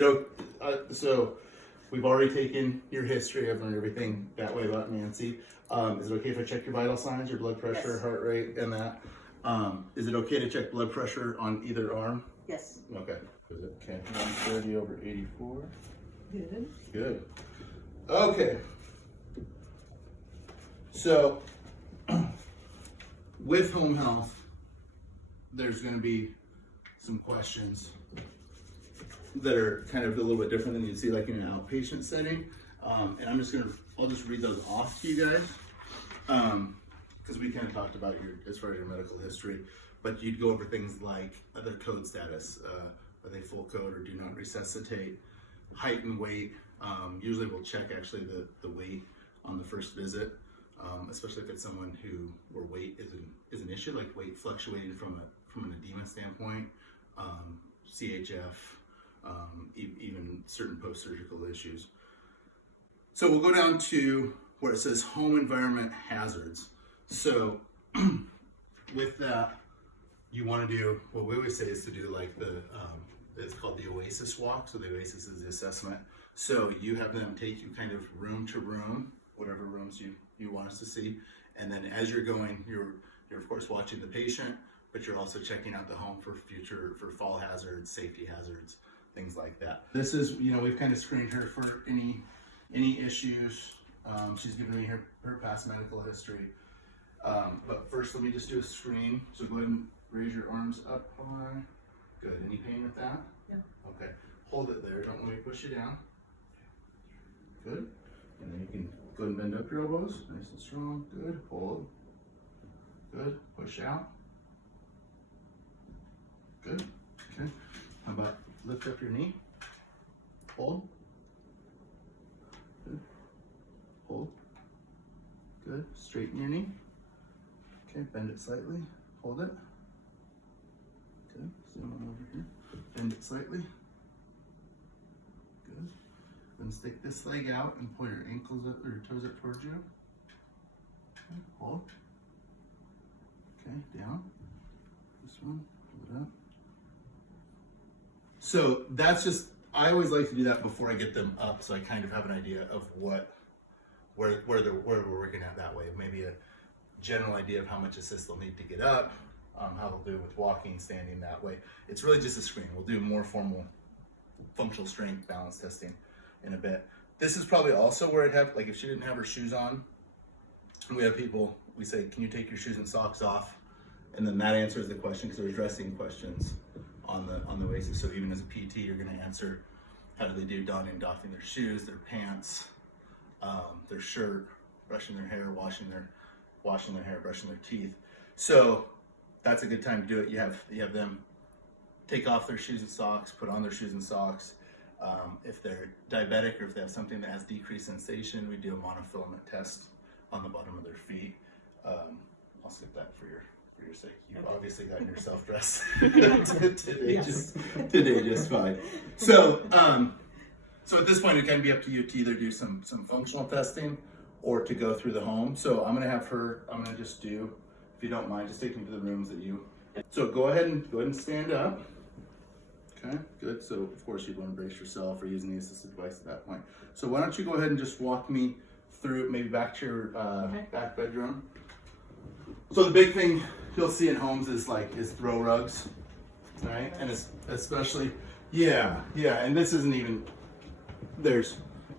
So we've already taken your history. I've learned everything that way about Nancy. Is it okay if I check your vital signs, your blood pressure, Yes. heart rate, and that? Is it okay to check blood pressure on either arm? Yes. Okay. Okay. 130 over 84. Good. Good. Okay. So with home health, there's going to be some questions that are kind of a little bit different than you'd see like in an outpatient setting. And I'll just read those off to you guys. Because we kind of talked about as far as your medical history, but you'd go over things like other code status. Are they full code or do not resuscitate? Height and weight. Usually we'll check actually the weight on the first visit, especially if it's someone where weight is an issue, like weight fluctuating from an edema standpoint, CHF, even certain post-surgical issues. So we'll go down to where it says home environment hazards. So with that, you want to do, what we always say is to do like it's called the OASIS walk. So the OASIS is the assessment. So you have them take you kind of room to room, whatever rooms you want us to see. And then as you're going, you're of course watching the patient, but you're also checking out the home for fall hazards, safety hazards, things like that. This is, we've kind of screened her for any issues. She's given me her past medical history. But first, let me just do a screen. So go ahead and raise your arms up high. Good. Any pain with that? Yeah. Okay. Hold it there. Don't let me push you down. Good. And then you can go ahead and bend up your elbows. Nice and strong. Good. Hold. Good. Push out. Good. Okay. How about lift up your knee? Hold. Good. Hold. Good. Straighten your knee. Okay. Bend it slightly. Hold it. Good. Zoom on over here. Bend it slightly. Good. Then stick this leg out and pull your ankles up or your toes up towards you. Okay. Hold. Okay. Down. This one. Hold it up. So that's just, I always like to do that before I get them up, so I kind of have an idea of where we're working at that way. Maybe a general idea of how much assist they'll need to get up, how they'll do with walking, standing that way. It's really just a screen. We'll do more formal functional strength balance testing in a bit. This is probably also where I'd have, like if she didn't have her shoes on, we have people, we say, can you take your shoes and socks off? And then that answers the question because they're addressing questions on the OASIS. So even as a PT, you're going to answer how do they do donning and doffing their shoes, their pants, their shirt, brushing their hair, washing their hair, brushing their teeth. So that's a good time to do it. You have them take off their shoes and socks, put on their shoes and socks. If they're diabetic or if they have something that has decreased sensation, we do a monofilament test on the bottom of their feet. I'll skip that for your sake. You've obviously gotten yourself dressed today, Yes. today just fine. So at this point, it can be up to you to either do some functional testing or to go through the home. So I'm gonna just do, if you don't mind, just take them to the rooms that you. So go ahead and stand up. Okay, good. So of course you'd want to brace yourself or using the assistive device at that point. So why don't you go ahead and just walk me through, maybe back to your back bedroom. So the big thing you'll see in homes is throw rugs, right? And it's especially, yeah. And this isn't even,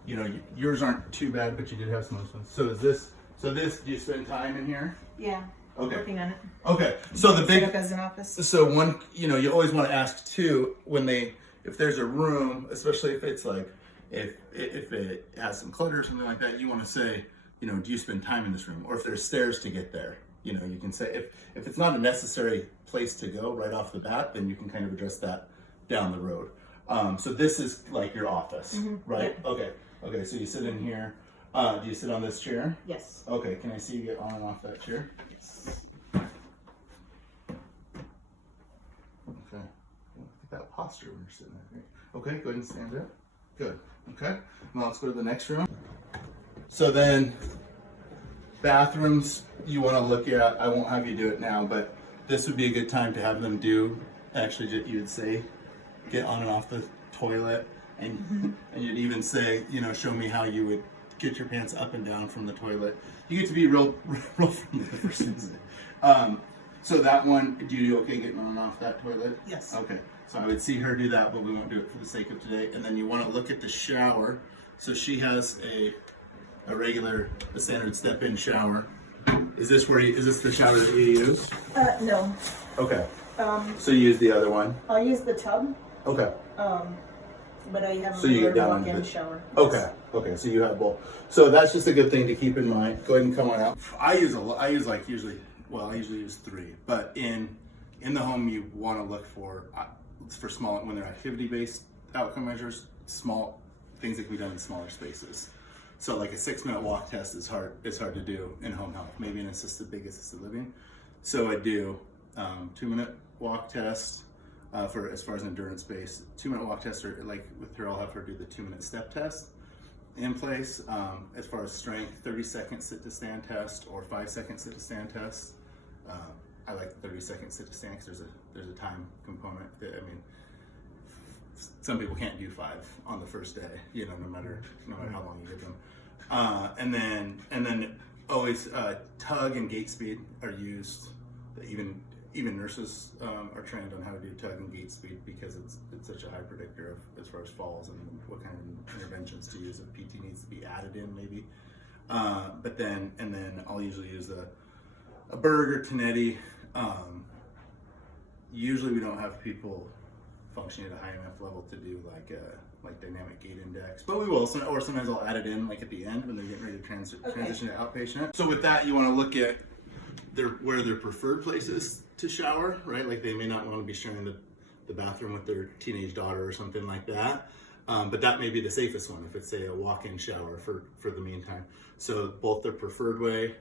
yours aren't too bad, but you did have some of those ones. So this, do you spend time in here? Yeah. Okay. Working on it. Okay. So the big, Set up as an office. so one, you always want to ask too, if there's a room, especially if it's like, if it has some clutter or something like that, you want to say, do you spend time in this room? Or if there's stairs to get there, you can say, if it's not a necessary place to go right off the bat, then you can kind of address that down the road. So this is like your office, right? Yeah. Okay, so you sit in here. Do you sit on this chair? Yes. Okay, can I see you get on and off that chair? Yes. Okay. Look at that posture when you're sitting there. Great. Okay, go ahead and stand up. Good. Okay. Now let's go to the next room. So then, bathrooms you want to look at. I won't have you do it now, but this would be a good time to have them do. Actually, you would say, get on and off the toilet and you'd even say, you know, show me how you would get your pants up and down from the toilet. You get to be real friendly the first visit. So that one, do you do okay getting on and off that toilet? Yes. Okay. So I would see her do that, but we won't do it for the sake of today. And then you want to look at the shower. So she has a standard step-in shower. Is this the shower that you use? No. Okay. So you use the other one. I'll use the tub. Okay. But I have So you get down walk-in into the shower. Okay. Okay. So you have both. So that's just a good thing to keep in mind. Go ahead and come on out. I usually use 3, but in the home you want to look for small, when they're activity-based outcome measures, small things that can be done in smaller spaces. So like a 6-minute walk test is hard to do in home health, maybe in big assisted living. So I do 2-minute walk test for as far as endurance based. 2-minute walk test, or like with her, I'll have her do the 2-minute step test in place. As far as strength, 30-second sit to stand test or 5-second sit to stand test. I like the 30-second sit to stand because there's a time component. Some people can't do 5 on the first day, you know, no matter how long you give them. And then always tug and gait speed are used. Even nurses are trained on how to do tug and gait speed because it's such a high predictor of as far as falls and what kind of interventions to use if PT needs to be added in maybe. But then I'll usually use a Berg or Tonetti. Usually we don't have people functioning at a high enough level to do like dynamic gait index, but we will. Or sometimes I'll add it in like at the end when they're getting ready to transition to outpatient. So with that, you want to look at where their preferred places to shower, right? Like they may not want to be sharing the bathroom with their teenage daughter or something like that. But that may be the safest one if it's say a walk-in shower for the meantime. So both their preferred way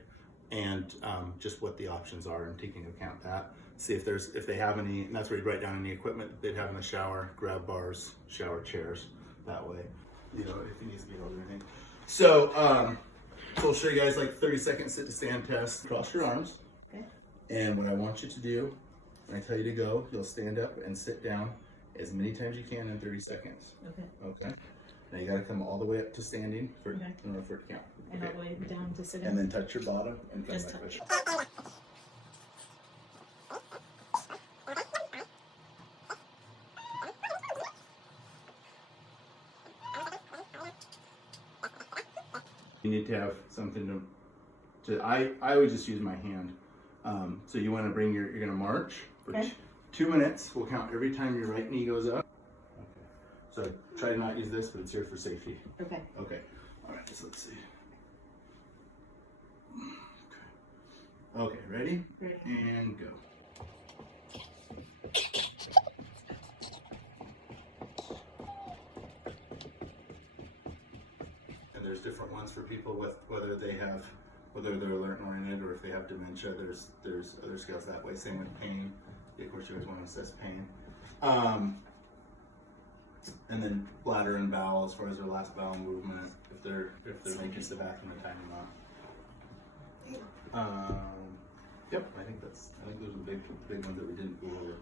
and just what the options are, and taking into account that. See if they have any, and that's where you write down any equipment that they'd have in the shower, grab bars, shower chairs, that way, you know, if it needs to be held or anything. So, so I'll show you guys like 30-second sit to stand test. Cross your arms. Okay. And what I want you to do, when I tell you to go, you'll stand up and sit down as many times you can in 30 seconds. Okay. Okay. Now you gotta come all the way up to standing in order for it to count. And all the way down to sit and then touch your bottom and come Just back touch. up. You need to have something to I would just use my hand. So you want to bring you're going to march for 2 minutes. We'll count every time your right knee goes up. Okay. So try to not use this, but it's here for safety. Okay. Okay. All right, so let's see. Okay, ready? Ready. And go. And there's different ones for people with whether they're alert and oriented or if they have dementia. There's other scales that way. Same with pain. Of course, you always want to assess pain. And then bladder and bowel as far as their last bowel movement, if they're making it to the bathroom in time or not. Yep, I think those are the big ones that we didn't go over.